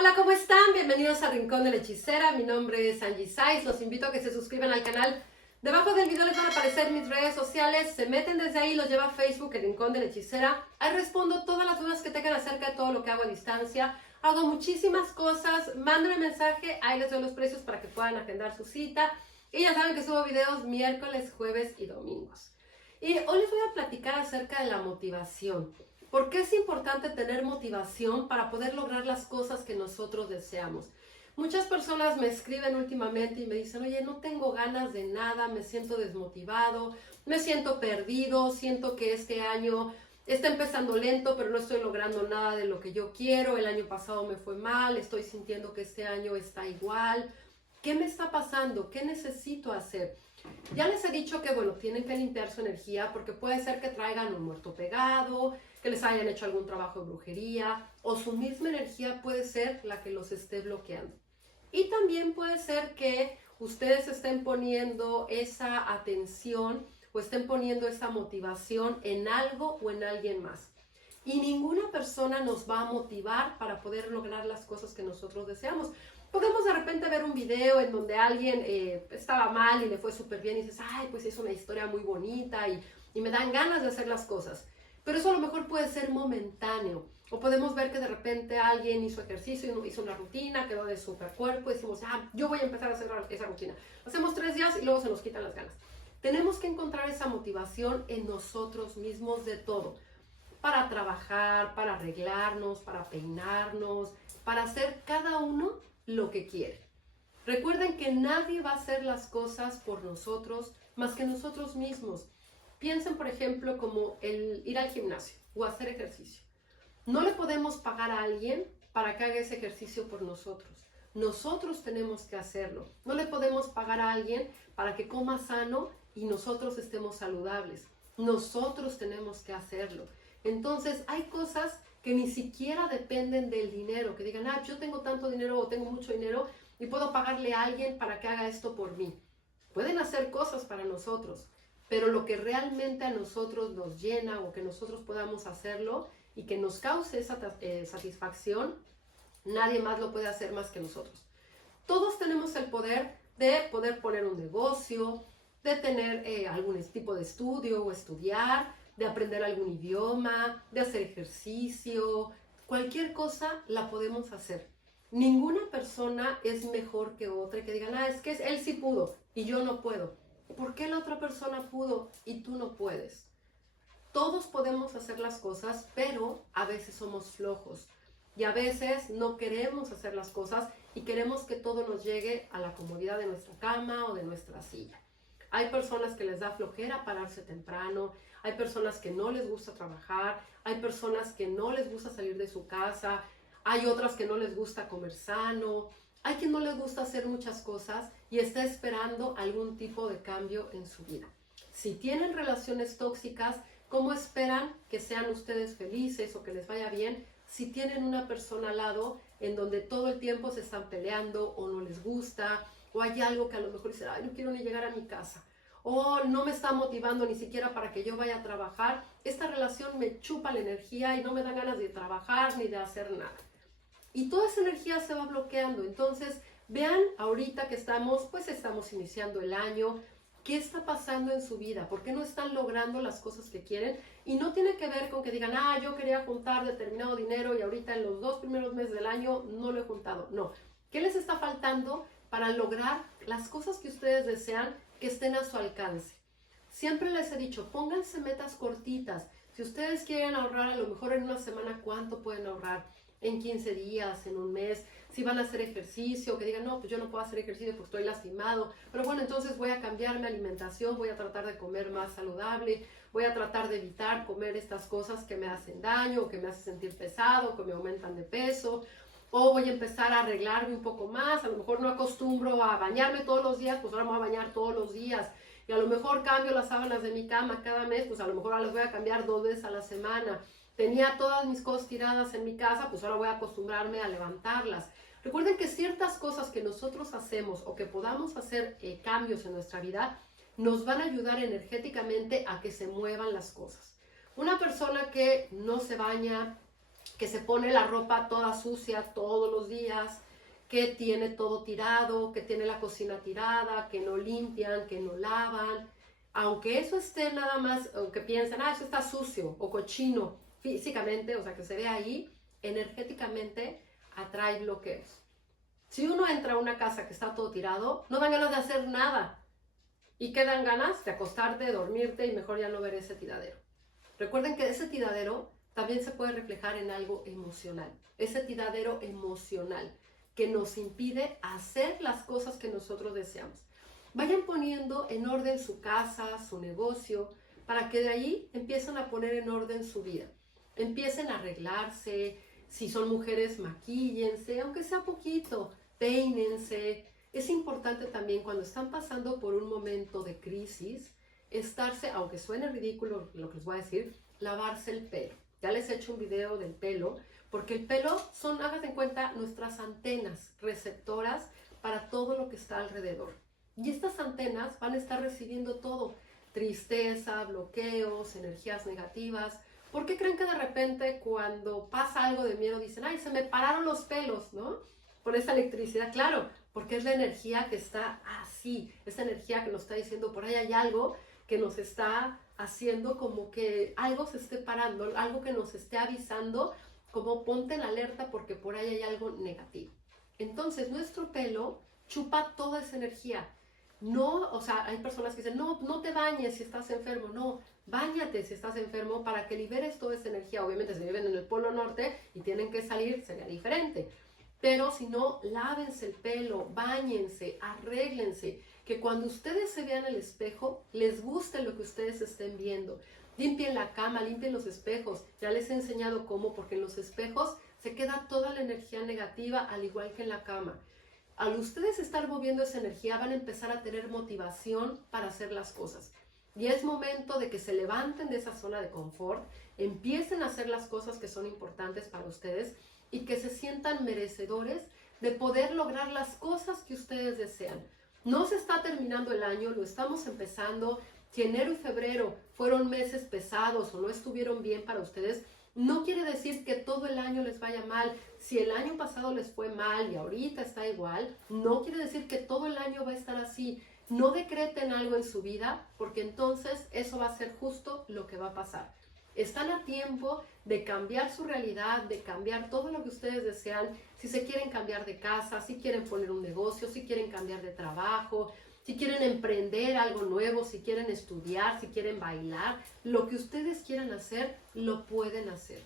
Hola, ¿cómo están? Bienvenidos a Rincón de la Hechicera. Mi nombre es Angie Saiz. Los invito a que se suscriban al canal. Debajo del video les van a aparecer mis redes sociales. Se meten desde ahí, los lleva a Facebook, el Rincón de la Hechicera. Ahí respondo todas las dudas que tengan acerca de todo lo que hago a distancia. Hago muchísimas cosas. Mándenme mensaje. Ahí les doy los precios para que puedan agendar su cita. Y ya saben que subo videos miércoles, jueves y domingos. Y hoy les voy a platicar acerca de la motivación. ¿Por qué es importante tener motivación para poder lograr las cosas que nosotros deseamos? Muchas personas me escriben últimamente y me dicen, oye, no tengo ganas de nada, me siento desmotivado, me siento perdido, siento que este año está empezando lento, pero no estoy logrando nada de lo que yo quiero, el año pasado me fue mal, estoy sintiendo que este año está igual. ¿Qué me está pasando? ¿Qué necesito hacer? Ya les he dicho que, bueno, tienen que limpiar su energía porque puede ser que traigan un muerto pegado, que les hayan hecho algún trabajo de brujería o su misma energía puede ser la que los esté bloqueando. Y también puede ser que ustedes estén poniendo esa atención o estén poniendo esa motivación en algo o en alguien más. Y ninguna persona nos va a motivar para poder lograr las cosas que nosotros deseamos. Podemos de repente ver un video en donde alguien estaba mal y le fue súper bien y dices, ay, pues es una historia muy bonita y me dan ganas de hacer las cosas. Pero eso a lo mejor puede ser momentáneo. O podemos ver que de repente alguien hizo ejercicio, hizo una rutina, quedó de súper cuerpo y decimos, yo voy a empezar a hacer esa rutina. Hacemos 3 días y luego se nos quitan las ganas. Tenemos que encontrar esa motivación en nosotros mismos de todo. Para trabajar, para arreglarnos, para peinarnos, para hacer cada uno lo que quiere. Recuerden que nadie va a hacer las cosas por nosotros más que nosotros mismos. Piensen, por ejemplo, como el ir al gimnasio o hacer ejercicio. No le podemos pagar a alguien para que haga ese ejercicio por nosotros. Nosotros tenemos que hacerlo. No le podemos pagar a alguien para que coma sano y nosotros estemos saludables. Nosotros tenemos que hacerlo. Entonces, hay cosas que ni siquiera dependen del dinero, que digan, yo tengo tanto dinero o tengo mucho dinero y puedo pagarle a alguien para que haga esto por mí. Pueden hacer cosas para nosotros, pero lo que realmente a nosotros nos llena o que nosotros podamos hacerlo y que nos cause esa satisfacción, nadie más lo puede hacer más que nosotros. Todos tenemos el poder de poder poner un negocio, de tener algún tipo de estudio o estudiar, de aprender algún idioma, de hacer ejercicio, cualquier cosa la podemos hacer. Ninguna persona es mejor que otra y que digan, es que él sí pudo y yo no puedo. ¿Por qué la otra persona pudo y tú no puedes? Todos podemos hacer las cosas, pero a veces somos flojos y a veces no queremos hacer las cosas y queremos que todo nos llegue a la comodidad de nuestra cama o de nuestra silla. Hay personas que les da flojera pararse temprano, hay personas que no les gusta trabajar, hay personas que no les gusta salir de su casa, hay otras que no les gusta comer sano, hay quien no les gusta hacer muchas cosas y está esperando algún tipo de cambio en su vida. Si tienen relaciones tóxicas, ¿cómo esperan que sean ustedes felices o que les vaya bien si tienen una persona al lado en donde todo el tiempo se están peleando o no les gusta? O hay algo que a lo mejor dicen, no quiero ni llegar a mi casa. O no me está motivando ni siquiera para que yo vaya a trabajar. Esta relación me chupa la energía y no me da ganas de trabajar ni de hacer nada. Y toda esa energía se va bloqueando. Entonces, vean ahorita que estamos iniciando el año. ¿Qué está pasando en su vida? ¿Por qué no están logrando las cosas que quieren? Y no tiene que ver con que digan, yo quería juntar determinado dinero y ahorita en los 2 primeros meses del año no lo he juntado. No. ¿Qué les está faltando para lograr las cosas que ustedes desean que estén a su alcance? Siempre les he dicho, pónganse metas cortitas. Si ustedes quieren ahorrar a lo mejor en una semana, ¿cuánto pueden ahorrar? En 15 días, en un mes, si van a hacer ejercicio, que digan, no, pues yo no puedo hacer ejercicio porque estoy lastimado, pero bueno, entonces voy a cambiar mi alimentación, voy a tratar de comer más saludable, voy a tratar de evitar comer estas cosas que me hacen daño, que me hacen sentir pesado, que me aumentan de peso, o voy a empezar a arreglarme un poco más, a lo mejor no acostumbro a bañarme todos los días, pues ahora me voy a bañar todos los días, y a lo mejor cambio las sábanas de mi cama cada mes, pues a lo mejor ahora las voy a cambiar 2 veces a la semana. Tenía todas mis cosas tiradas en mi casa, pues ahora voy a acostumbrarme a levantarlas. Recuerden que ciertas cosas que nosotros hacemos o que podamos hacer cambios en nuestra vida, nos van a ayudar energéticamente a que se muevan las cosas. Una persona que no se baña, que se pone la ropa toda sucia todos los días, que tiene todo tirado, que tiene la cocina tirada, que no limpian, que no lavan. Aunque eso esté nada más, aunque piensen, eso está sucio o cochino físicamente, o sea, que se ve ahí, energéticamente atrae bloqueos. Si uno entra a una casa que está todo tirado, no dan ganas de hacer nada y quedan ganas de acostarte, de dormirte y mejor ya no ver ese tiradero. Recuerden que ese tiradero también se puede reflejar en algo emocional, ese tiradero emocional que nos impide hacer las cosas que nosotros deseamos. Vayan poniendo en orden su casa, su negocio, para que de ahí empiecen a poner en orden su vida. Empiecen a arreglarse, si son mujeres, maquíllense, aunque sea poquito, peínense. Es importante también cuando están pasando por un momento de crisis, estarse, aunque suene ridículo lo que les voy a decir, lavarse el pelo. Ya les he hecho un video del pelo, porque el pelo son, háganse en cuenta, nuestras antenas receptoras para todo lo que está alrededor. Y estas antenas van a estar recibiendo todo, tristeza, bloqueos, energías negativas. ¿Por qué creen que de repente cuando pasa algo de miedo dicen, ay, se me pararon los pelos, ¿no? Por esa electricidad, claro, porque es la energía que está así, esa energía que nos está diciendo, por ahí hay algo que nos está haciendo como que algo se esté parando, algo que nos esté avisando, como ponte en alerta porque por ahí hay algo negativo. Entonces, nuestro pelo chupa toda esa energía. No, o sea, hay personas que dicen, no te bañes si estás enfermo. No, báñate si estás enfermo para que liberes toda esa energía. Obviamente, si viven en el Polo Norte y tienen que salir, sería diferente. Pero si no, lávense el pelo, báñense, arréglense. Que cuando ustedes se vean en el espejo, les guste lo que ustedes estén viendo. Limpien la cama, limpien los espejos. Ya les he enseñado cómo, porque en los espejos se queda toda la energía negativa, al igual que en la cama. Al ustedes estar moviendo esa energía, van a empezar a tener motivación para hacer las cosas. Y es momento de que se levanten de esa zona de confort, empiecen a hacer las cosas que son importantes para ustedes y que se sientan merecedores de poder lograr las cosas que ustedes desean. No se está terminando el año, lo estamos empezando. Si enero y febrero fueron meses pesados o no estuvieron bien para ustedes, no quiere decir que todo el año les vaya mal. Si el año pasado les fue mal y ahorita está igual, no quiere decir que todo el año va a estar así. No decreten algo en su vida, porque entonces eso va a ser justo lo que va a pasar. Están a tiempo de cambiar su realidad, de cambiar todo lo que ustedes desean. Si se quieren cambiar de casa, si quieren poner un negocio, si quieren cambiar de trabajo, si quieren emprender algo nuevo, si quieren estudiar, si quieren bailar, lo que ustedes quieran hacer, lo pueden hacer.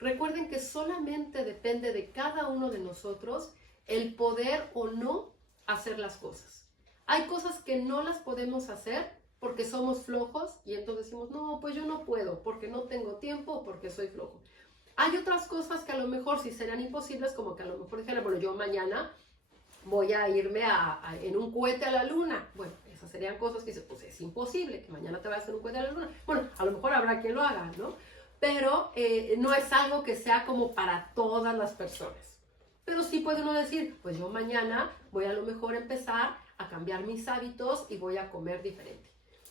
Recuerden que solamente depende de cada uno de nosotros el poder o no hacer las cosas. Hay cosas que no las podemos hacer porque somos flojos y entonces decimos, no, pues yo no puedo porque no tengo tiempo o porque soy flojo. Hay otras cosas que a lo mejor sí serían imposibles, como que a lo mejor dijeran, bueno, yo mañana voy a irme en un cohete a la luna. Bueno, esas serían cosas que dicen, pues es imposible que mañana te vayas a hacer un cohete a la luna. Bueno, a lo mejor habrá quien lo haga, ¿no? Pero no es algo que sea como para todas las personas. Pero sí puede uno decir, pues yo mañana voy a lo mejor empezar a cambiar mis hábitos y voy a comer diferente.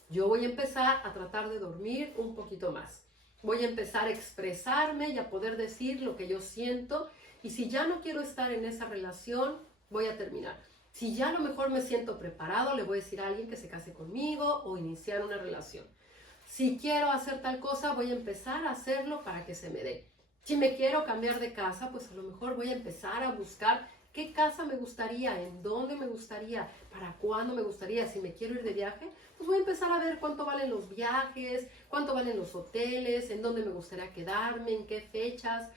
Yo voy a empezar a tratar de dormir un poquito más. Voy a empezar a expresarme y a poder decir lo que yo siento. Y si ya no quiero estar en esa relación, voy a terminar. Si ya a lo mejor me siento preparado, le voy a decir a alguien que se case conmigo o iniciar una relación. Si quiero hacer tal cosa, voy a empezar a hacerlo para que se me dé. Si me quiero cambiar de casa, pues a lo mejor voy a empezar a buscar qué casa me gustaría, en dónde me gustaría, para cuándo me gustaría. Si me quiero ir de viaje, pues voy a empezar a ver cuánto valen los viajes, cuánto valen los hoteles, en dónde me gustaría quedarme, en qué fechas.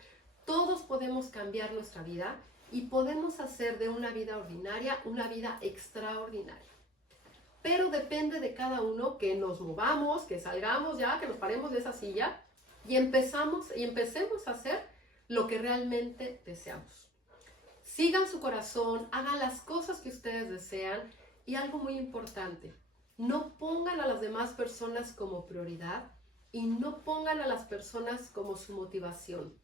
Todos podemos cambiar nuestra vida y podemos hacer de una vida ordinaria una vida extraordinaria. Pero depende de cada uno que nos movamos, que salgamos ya, que nos paremos de esa silla y empecemos a hacer lo que realmente deseamos. Sigan su corazón, hagan las cosas que ustedes desean y algo muy importante, no pongan a las demás personas como prioridad y no pongan a las personas como su motivación.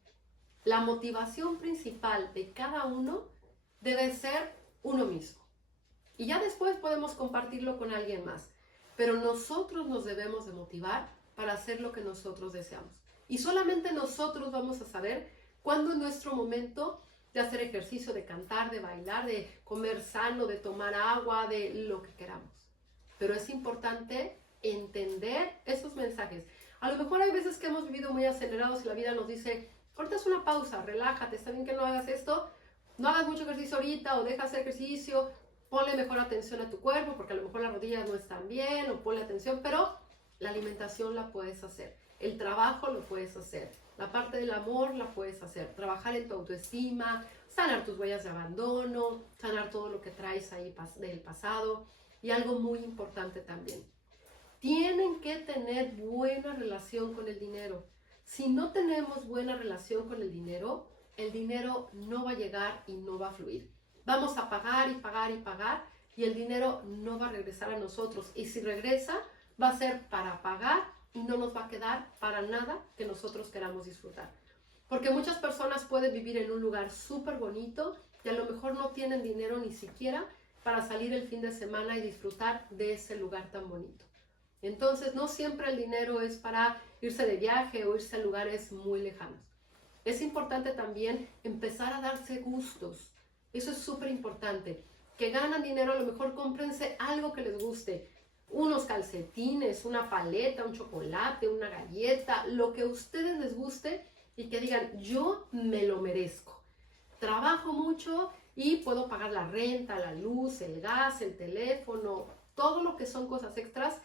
La motivación principal de cada uno debe ser uno mismo. Y ya después podemos compartirlo con alguien más. Pero nosotros nos debemos de motivar para hacer lo que nosotros deseamos. Y solamente nosotros vamos a saber ¿Cuándo es nuestro momento de hacer ejercicio, de cantar, de bailar, de comer sano, de tomar agua, de lo que queramos? Pero es importante entender esos mensajes. A lo mejor hay veces que hemos vivido muy acelerados y la vida nos dice, ahorita es una pausa, relájate, está bien que no hagas esto, no hagas mucho ejercicio ahorita o deja hacer ejercicio, ponle mejor atención a tu cuerpo porque a lo mejor las rodillas no están bien o ponle atención, pero la alimentación la puedes hacer, el trabajo lo puedes hacer, la parte del amor la puedes hacer, trabajar en tu autoestima, sanar tus huellas de abandono, sanar todo lo que traes ahí del pasado. Y algo muy importante también, tienen que tener buena relación con el dinero. Si no tenemos buena relación con el dinero no va a llegar y no va a fluir. Vamos a pagar y pagar y pagar y el dinero no va a regresar a nosotros. Y si regresa, va a ser para pagar y no nos va a quedar para nada que nosotros queramos disfrutar. Porque muchas personas pueden vivir en un lugar súper bonito y a lo mejor no tienen dinero ni siquiera para salir el fin de semana y disfrutar de ese lugar tan bonito. Entonces, no siempre el dinero es para irse de viaje o irse a lugares muy lejanos. Es importante también empezar a darse gustos. Eso es súper importante. Que ganan dinero, a lo mejor cómprense algo que les guste. Unos calcetines, una paleta, un chocolate, una galleta, lo que a ustedes les guste y que digan, yo me lo merezco. Trabajo mucho y puedo pagar la renta, la luz, el gas, el teléfono, todo lo que son cosas extras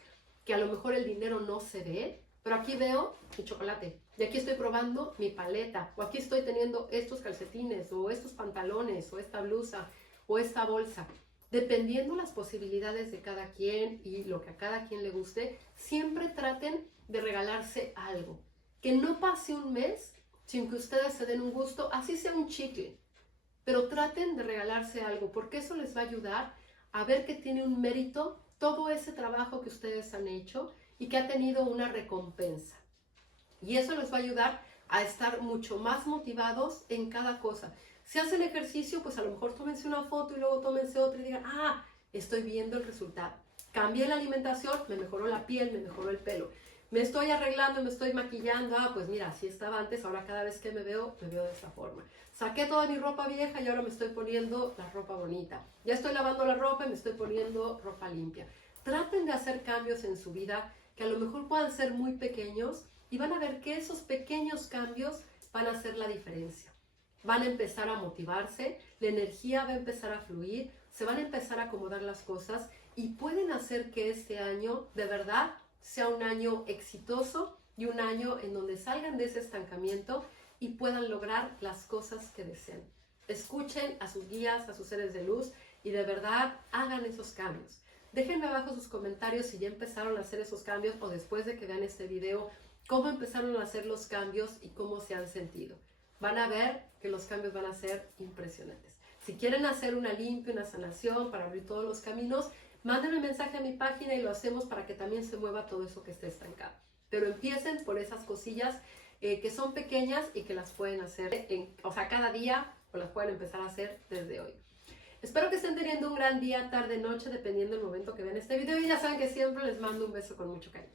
que a lo mejor el dinero no se ve, pero aquí veo mi chocolate y aquí estoy probando mi paleta o aquí estoy teniendo estos calcetines o estos pantalones o esta blusa o esta bolsa. Dependiendo las posibilidades de cada quien y lo que a cada quien le guste, siempre traten de regalarse algo. Que no pase un mes sin que ustedes se den un gusto, así sea un chicle. Pero traten de regalarse algo, porque eso les va a ayudar a ver que tiene un mérito todo ese trabajo que ustedes han hecho y que ha tenido una recompensa. Y eso les va a ayudar a estar mucho más motivados en cada cosa. Si hacen ejercicio, pues a lo mejor tómense una foto y luego tómense otra y digan, ah, estoy viendo el resultado. Cambié la alimentación, me mejoró la piel, me mejoró el pelo. Me estoy arreglando, me estoy maquillando. Ah, pues mira, así estaba antes, ahora cada vez que me veo de esta forma. Saqué toda mi ropa vieja y ahora me estoy poniendo la ropa bonita. Ya estoy lavando la ropa y me estoy poniendo ropa limpia. Traten de hacer cambios en su vida que a lo mejor puedan ser muy pequeños y van a ver que esos pequeños cambios van a hacer la diferencia. Van a empezar a motivarse, la energía va a empezar a fluir, se van a empezar a acomodar las cosas y pueden hacer que este año de verdad sea un año exitoso y un año en donde salgan de ese estancamiento y puedan lograr las cosas que deseen. Escuchen a sus guías, a sus seres de luz y de verdad hagan esos cambios. Déjenme abajo sus comentarios si ya empezaron a hacer esos cambios o después de que vean este video, cómo empezaron a hacer los cambios y cómo se han sentido. Van a ver que los cambios van a ser impresionantes. Si quieren hacer una limpia, una sanación para abrir todos los caminos, mándenme un mensaje a mi página y lo hacemos para que también se mueva todo eso que esté estancado. Pero empiecen por esas cosillas que son pequeñas y que las pueden hacer, cada día o las pueden empezar a hacer desde hoy. Espero que estén teniendo un gran día, tarde, noche, dependiendo del momento que vean este video. Y ya saben que siempre les mando un beso con mucho cariño.